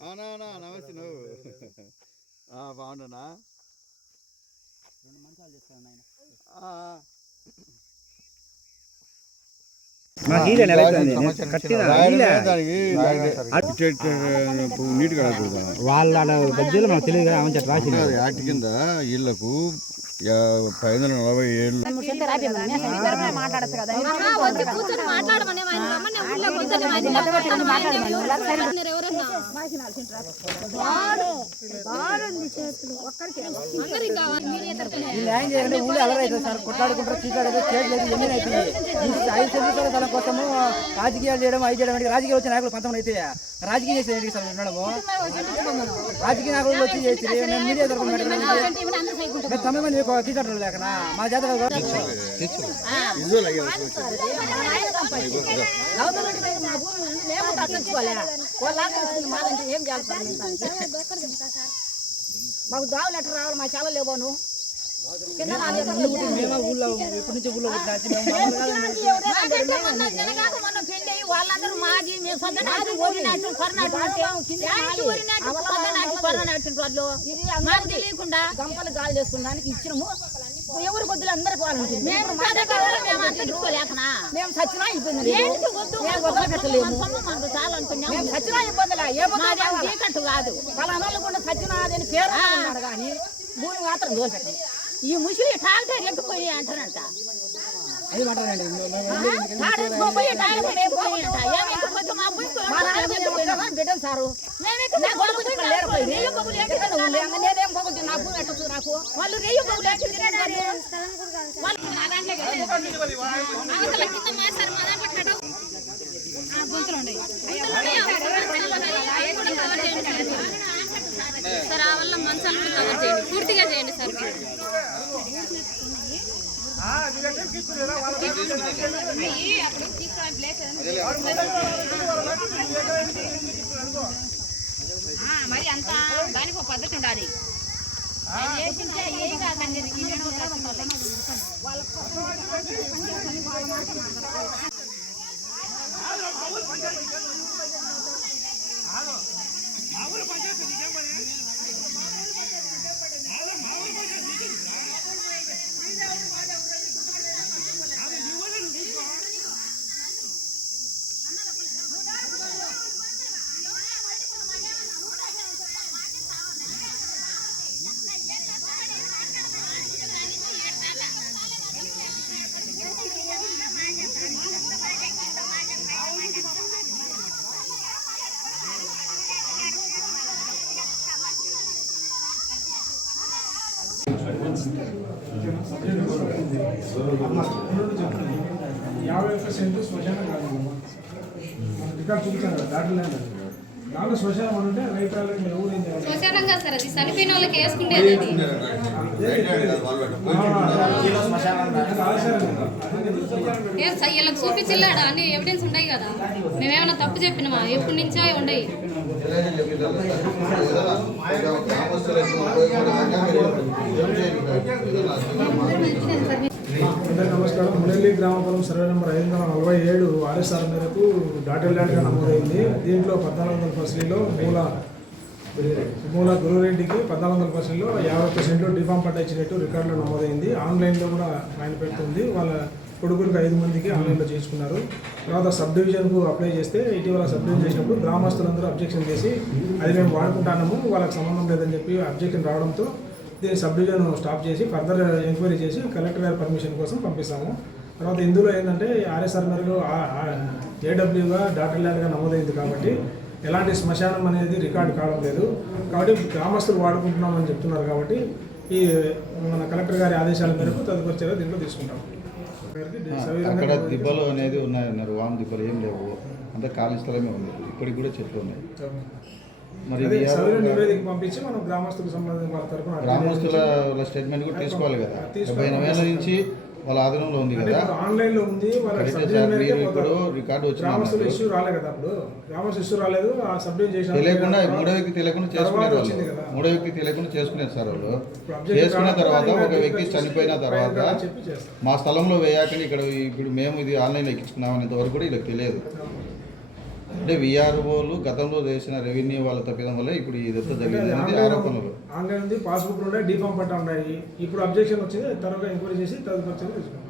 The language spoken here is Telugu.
అవునా నమస్తే నువ్వు. ఇటు ఇప్పుడు నీట్గా రాకూడదు. వాళ్ళ బజ్జీలు మనకు తెలియదు కదా రాసి యాక్ట్ కింద వీళ్ళకు యా- పది వందల నలభై ఏళ్ళు మాట్లాడచ్చు కదా. న్యాయం చేయండి ఊళ్ళో అలరైతే సార్ కొట్లాడుకుంటారు చీట్లాడదు చేయట్లేదు ఎన్ని అవుతుంది ఈ ఐదు కాలం కోసము రాజకీయాలు చేయడం ఐదు చేయడం రాజకీయాలు వచ్చే నాయకులు పంతొమ్మిది అయితే రాజకీయం చేసే ఉండడము రాజకీయ నాయకులు వచ్చి చేసి మీడియా మంది చీట్లాడరు లేకనా? మా జాతర మాకు దావు లెటర్ రావాలి మా చాలా లేవాను మేము ఊళ్ళో ఎప్పటి నుంచి ఊళ్ళో మేము వాళ్ళందరూ మాది మేము సొంతనాటి ఊరినట్టు కొరనాటు అంటే కొరనాటు వాళ్ళు మాకు తెలియకుండా గంపలు గాలి చేసుకున్నానికి ఇచ్చినము ఎవరు కొద్దులు అందరికి వాళ్ళు మేము మేము సచ్చినా ఇబ్బంది మేము వదిలిపెట్టలేము మేము సచ్చినా ఇబ్బందిలే? ఏ చీకట్టు కాదు. పలానాళ్ళు కూడా సచ్చినాదని పేరు ఉన్నాడు కానీ భూమి మాత్రం దోషకం ఈ ముసిలి టాక్టర్ ఎట్టుపోయి అంటారంట. అది మాట్లాడండి. తాడేసుకోపోయి టాక్టర్ ఎట్టుపోయి అంట ఏమి ఎక్కకపోతే మా భూమి బిడ్డలు సారు. నేనేం పోగొట్టి భూమి ఎట్టచ్చు నాకు వాళ్ళు రేయు సార్. సార్ ఆ వల్ల మంచాలు కూడా కవర్ చేయండి పూర్తిగా చేయండి సార్. మరి అంత దానికి ఒక పద్ధతి ఉండాలి. వాళ్ళ యాభై ఒక్క సెంటు శ్మశానం కాదు రికార్డ్ చూపించాను దాటిలేదు శ్మశానంగా సార్ అది చనిపోయిన వాళ్ళకి వేసుకుండేది అది ఏ స- వీళ్ళకి చూపించలేడా అన్ని ఎవిడెన్స్ ఉన్నాయి కదా మేమేమైనా తప్పు చెప్పినామా ఎప్పటి నుంచో ఉన్నాయి అందరికీ నమస్కారం. మునెల్లి గ్రామ పొలం సర్వే నెంబర్ ఐదు వందల నలభై ఏడు ఆర్ఎస్ఆర్ మేరకు డాటెల్ ల్యాండ్గా నమోదైంది. దీంట్లో పద్నాలుగు వందల పర్సెంట్లో మూల మూల గురురెడ్డికి పద్నాలుగు వందల పర్సెంట్లో యాభై పర్సెంట్లో డిఫామ్ పట్ట ఇచ్చినట్టు రికార్డులో నమోదైంది. ఆన్లైన్లో కూడా ఆయన పెడుతుంది. వాళ్ళ కొడుకులకు ఐదు మందికి ఆన్లైన్లో చేసుకున్నారు తర్వాత సబ్ డివిజన్కు అప్లై చేస్తే ఇటీవల సబ్ డివిజన్ చేసినప్పుడు గ్రామస్తులందరూ అబ్జెక్షన్ చేసి అది మేము వాడుకుంటాము వాళ్ళకి సంబంధం లేదని చెప్పి అబ్జెక్షన్ రావడంతో దీన్ని సబ్ డివిజన్ స్టాప్ చేసి ఫర్దర్ ఎంక్వైరీ చేసి కలెక్టర్ గారి పర్మిషన్ కోసం పంపిస్తాము. తర్వాత ఇందులో ఏంటంటే ఆర్ఎస్ఆర్ మేరకు ఏడబ్ల్యూగా డాక్టర్ ల్యాండ్గా నమోదైంది కాబట్టి ఎలాంటి శ్మశానం అనేది రికార్డు కావడం లేదు. కాబట్టి గ్రామస్తులు వాడుకుంటున్నామని చెప్తున్నారు కాబట్టి ఈ మన కలెక్టర్ గారి ఆదేశాల మేరకు తదుపరి చర్య దీంట్లో తీసుకుంటాం. అక్కడ దిబ్బలు అనేది ఉన్నాయన్నారు. వామ్ దిబ్బలు ఏం లేవు. అంతా ఖాళీ స్థలమే ఉంది. ఇప్పటికి కూడా చెట్లు ఉన్నాయి. మరి నివేదిక పంపించి మనం గ్రామస్తులకు సంబంధించిన వాళ్ళ గ్రామస్తుల స్టేట్మెంట్ కూడా తీసుకోవాలి కదా. డెబ్బై ఎనభై నుంచి వాళ్ళ ఆధీనంలో ఉంది కదా. ఆన్లైన్లో ఉంది ఇప్పుడు. రికార్డు వచ్చింది గ్రామస్తులు. ఇష్యూ రాలే కదా అప్పుడు. గ్రామస్తులు ఇష్యూ రాలేదు ఆ సబ్ డివిజన్ చేసిన తెలియకుండా మూడో వ్యక్తి తెలియకుండా చేసుకునేది వాళ్ళు. మూడో వ్యక్తి తెలియకుండా చేసుకునేది సార్ వాళ్ళు. చేసుకున్న తర్వాత ఒక వ్యక్తి చనిపోయిన తర్వాత మా స్థలంలో వేయాకని ఇక్కడ ఇప్పుడు మేము ఇది ఆన్లైన్లో ఎక్కించుకున్నాం అనేంతవరకు కూడా వీళ్ళకి తెలియదు. అంటే విఆర్ఓలు గతంలో చేసిన రెవెన్యూ వాళ్ళ తప్పిదం వల్ల ఇప్పుడు ఇదంతా జరిగింది. ఆరోపణలు. ఆన్లైన్ ఉంది పాస్బుక్ ఉండే డిఫామ్ పట్టా ఉన్నాయి. ఇప్పుడు అబ్జెక్షన్ వచ్చింది తర్వాత ఎంక్వైరీ చేసి తదుపరి చర్యలు తీసుకుంటాం.